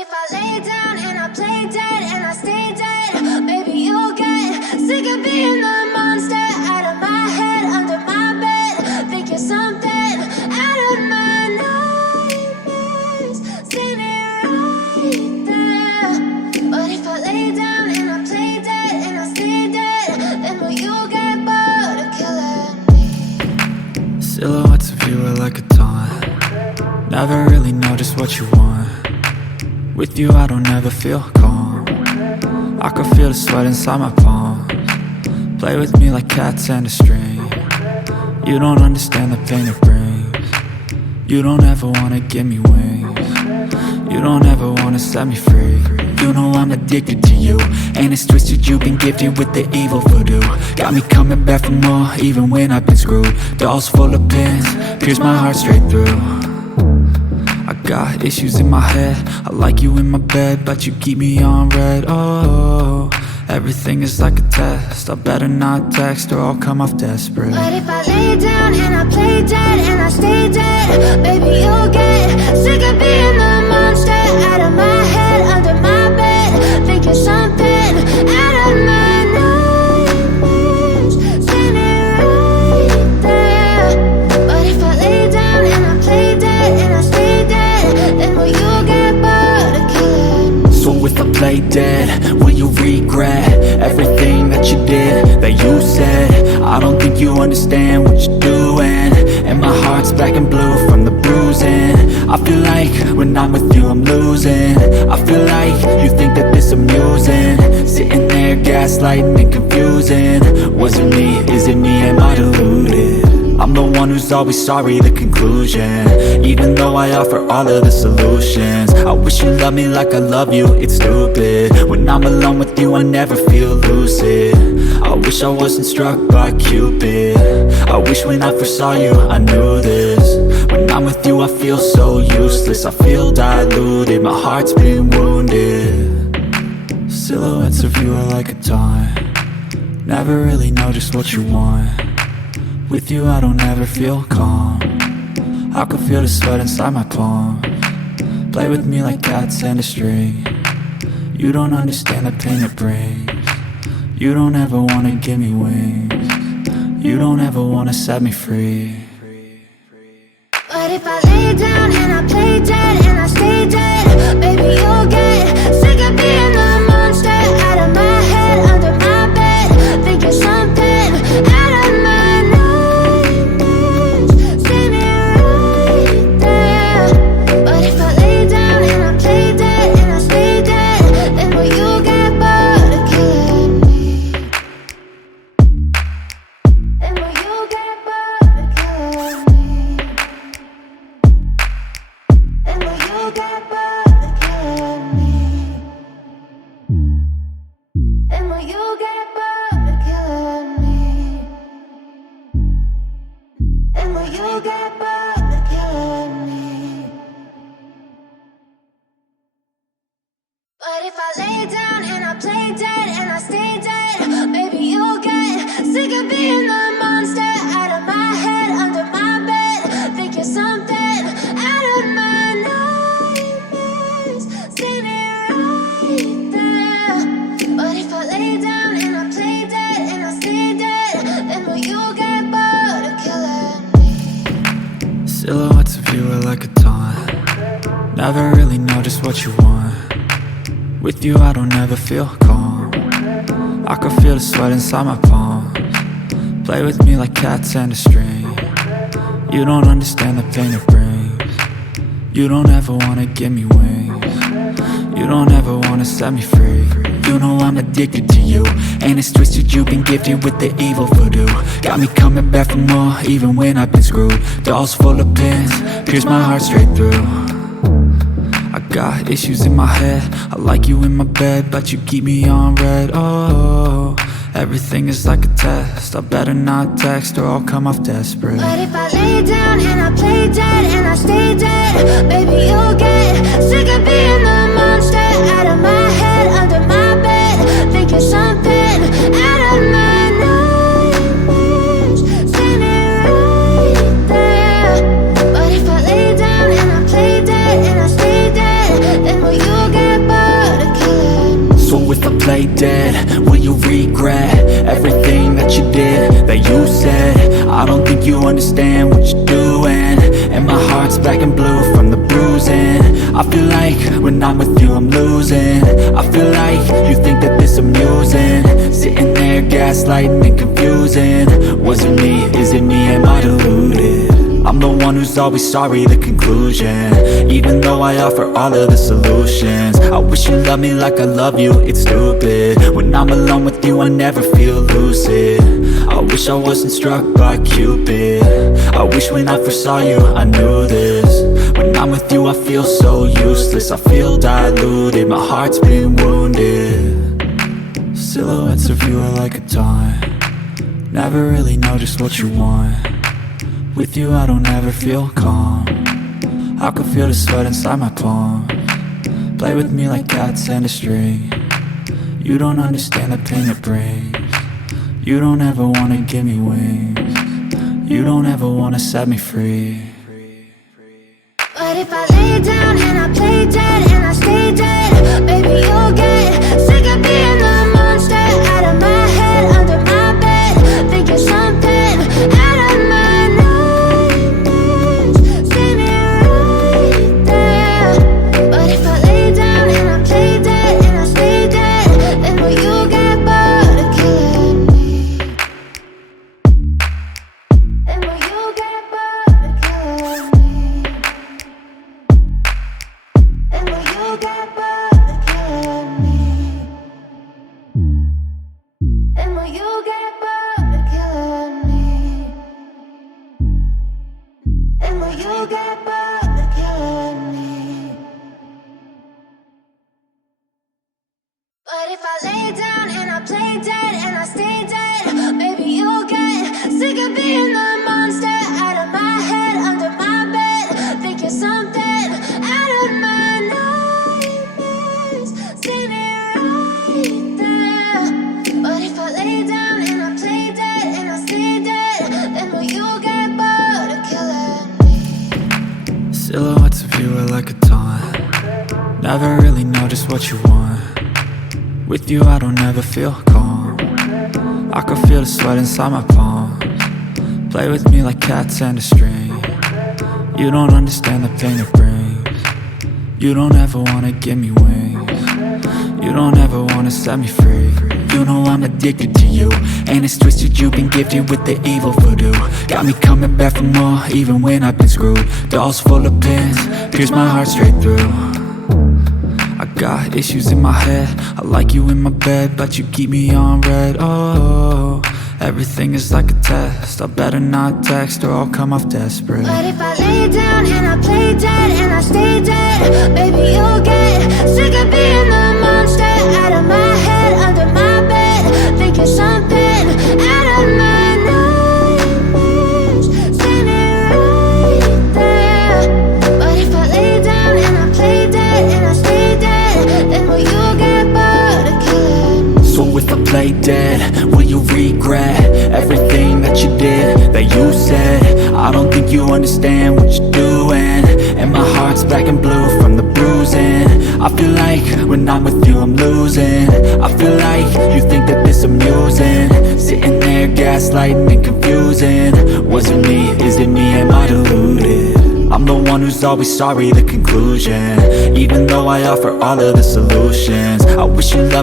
if I lay down and I play dead and I stay dead, maybe you'll get sick of being the monster out of my head, under my bed. Think you're something out of my nightmares, standing right there. But if I lay down and I play dead and I stay dead, then will you get bored of killing me? Silhouettes of you are like a taunt. Never really know just what you want. With you I don't ever feel calm. I can feel the sweat inside my palms. Play with me like cats and a string. You don't understand the pain it brings. You don't ever wanna give me wings. You don't ever wanna set me free. You know I'm addicted to you, and it's twisted, you've been gifted with the evil voodoo. Got me coming back for more, even when I've been screwed. Dolls full of pins, pierce my heart straight through. I got issues in my head, I like you in my bed, but you keep me on red. Oh, everything is like a test, I better not text or I'll come off desperate. But if I lay down and I play dead and I stay dead, baby you'll get sick of being the monster out of my head, under my bed. Think you're something out of my nightmares, standing right there. But if I lay down and I play dead and I stay dead, then will you get bored of killing me? So if I play dead, will you regret everything that you did, that you said? I don't think you understand what you're doing, and my heart's black and blue from the bruising. I feel like when I'm with you I'm losing. I feel like you think that this amusing, sitting there gaslighting and confusing. Was it me? Is it me? Am I deluded? I'm the one who's always sorry, the conclusion, even though I offer all of the solutions. I wish you loved me like I love you, it's stupid. When I'm alone with you I never feel lucid. I wish I wasn't struck by Cupid. I wish when I first saw you I knew this. When I'm with you I feel so useless, I feel diluted, my heart's been wounded. Silhouettes of you are like a taunt. Never really know just what you want. With you I don't ever feel calm. I can feel the sweat inside my palms. Play with me like cats and a string. You don't understand the pain it brings. You don't ever wanna give me wings. You don't ever wanna set me free. But if I lay down and I play dead and I stay dead, baby you'll get sick of being the monster out of my head, under my bed. Think you're something out of my nightmares, standing right there. But if I lay down and I play dead and I stay dead, then will you get bored of killing me? Then will you get bored of killing me? Then will you get bored of killing me? Then will you get bored of killing me? Then will you get bored of killing me? But if I lay down and I play dead and I stay dead, baby you'll get sick of being the monster out of my head, under my bed. Think you're something out of my nightmares, standing right there. But if I lay down and I play dead and I stay dead, then will you get bored of killing me? Silhouettes of you are like a taunt. Never really know just what you want. With you I don't ever feel calm. I can feel the sweat inside my palms. Play with me like cats and a string. You don't understand the pain it brings. You don't ever wanna give me wings. You don't ever wanna set me free. You know I'm addicted to you, and it's twisted, you've been gifted with the evil voodoo. Got me coming back for more, even when I've been screwed. Dolls full of pins, pierce my heart straight through. I got issues in my head, I like you in my bed, but you keep me on red. Oh, everything is like a test, I better not text or I'll come off desperate. But if I lay down and I play dead and I stay dead, baby you'll get sick of being the monster out of my head, under my bed. Think you're something out of my nightmares, standing right there. But if I lay down and I play dead and I stay dead, then will you get play dead? Will you regret everything that you did, that you said? I don't think you understand what you're doing, and my heart's black and blue from the bruising. I feel like when I'm with you I'm losing. I feel like you think that this amusing, sitting there gaslighting and confusing. Was it me? Is it me? Am I deluded? I'm the one who's always sorry, the conclusion, even though I offer all of the solutions. I wish you loved me like I love you, it's stupid. When I'm alone with you I never feel lucid. I wish I wasn't struck by Cupid. I wish when I first saw you I knew this. When I'm with you I feel so useless, I feel diluted, my heart's been wounded. Silhouettes of you are like a taunt, never really know just what you want. With you I don't ever feel calm, I can feel the sweat inside my palm. Play with me like cats and a string. You don't understand the pain it brings. You don't ever wanna give me wings. You don't ever wanna set me free. But if I lay down and I play dead and I stay dead, baby you'll get sick of being the monster out of my head, under my bed, thinking something out of my nightmares. See me right there. But if I lay down and I play dead and I stay dead, then will you get bored of killing me? Then will you get bored of killing me? And will you get bored of killing me? And will you get bored of killing me? And will you get bored of killing me? But if I lay down and I play dead and I stay dead, baby you'll get sick of being the monster out of my head, under my bed, thinking something out of my nightmares. See me right there. But if I lay down and I play dead and I stay dead, then will you get bored of killing me? Silhouettes of you are like a taunt, never really know just what you want. With you I don't ever feel calm, I can feel the sweat inside my palm. Play with me like cats and a string. You don't understand the pain it brings. You don't ever wanna give me wings. You don't ever wanna set me free. You know I'm addicted to you, and it's twisted, you've been gifted with the evil voodoo. Got me coming back for more, even when I've been screwed. Dolls full of pins, pierce my heart straight through. I got issues in my head, I like you in my bed, but you keep me on red. Oh, everything is like a test, I better not text or I'll come off desperate. But if I lay down and I play dead and I stay dead, baby you'll get sick of being the monster out of my head, under my bed, thinking something out of my nightmares. See me right there. But if I lay down and I play dead and I stay dead, then will you get bored of killing me? So if I play dead, will you regret everything that you did, that you said? I don't think you understand what you're doing, and my heart's black and blue from the bruising. I feel like when I'm with you I'm losing. I feel like you think that this amusing, sitting there gaslighting and confusing. Was it me? Is it me? Am I deluded? I'm the one who's always sorry, the conclusion, even though I offer all of the solutions. I wish you loved